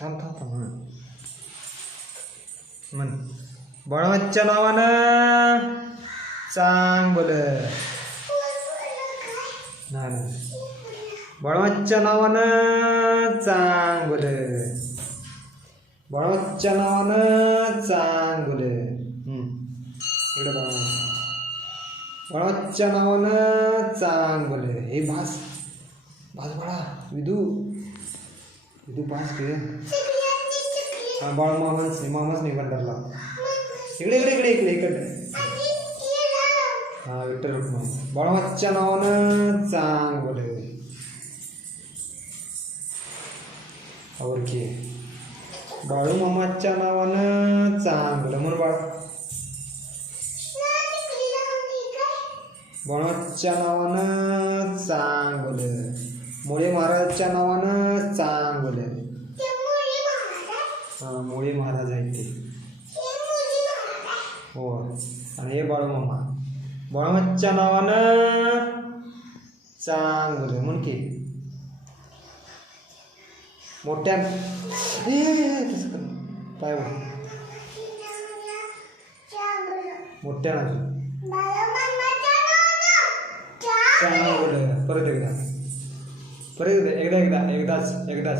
थांब थांब थांब म्हण. बळवंतच्या नावानं चांग बोल नाही नाही. बळवंतच्या नावानं चांग बोल बळवंतच्या नावानं चांग बोल हम्म. इकडे बळवंतच्या नावानं चांग बोल हे भास. भास बाळा विदू. विदू भास के. हा बाळ मामाच मामाच नाही कंटाळला इकडे इकडे इकडे इकडे इकडे. हा विठ्ठल रुक्माई. बाळवाच्या नावानं चांग बोले. आवडकी. बाळू मामाच्या नावानं चांगलं म्हणून बाळ. बाळवाच्या नावानं चांग बोले. मुळे महाराजच्या नावानं चांग बोले हा मोळी महाराज आहेत ते. हो. आणि हे बाळूमामा. बाळूमाच्या नावानं चांगलं म्हण की मोठ्या काय बोल मोठ्या चांगलं परत एकदा. परत एकदा एकदा एकदा एकदाच एकदाच.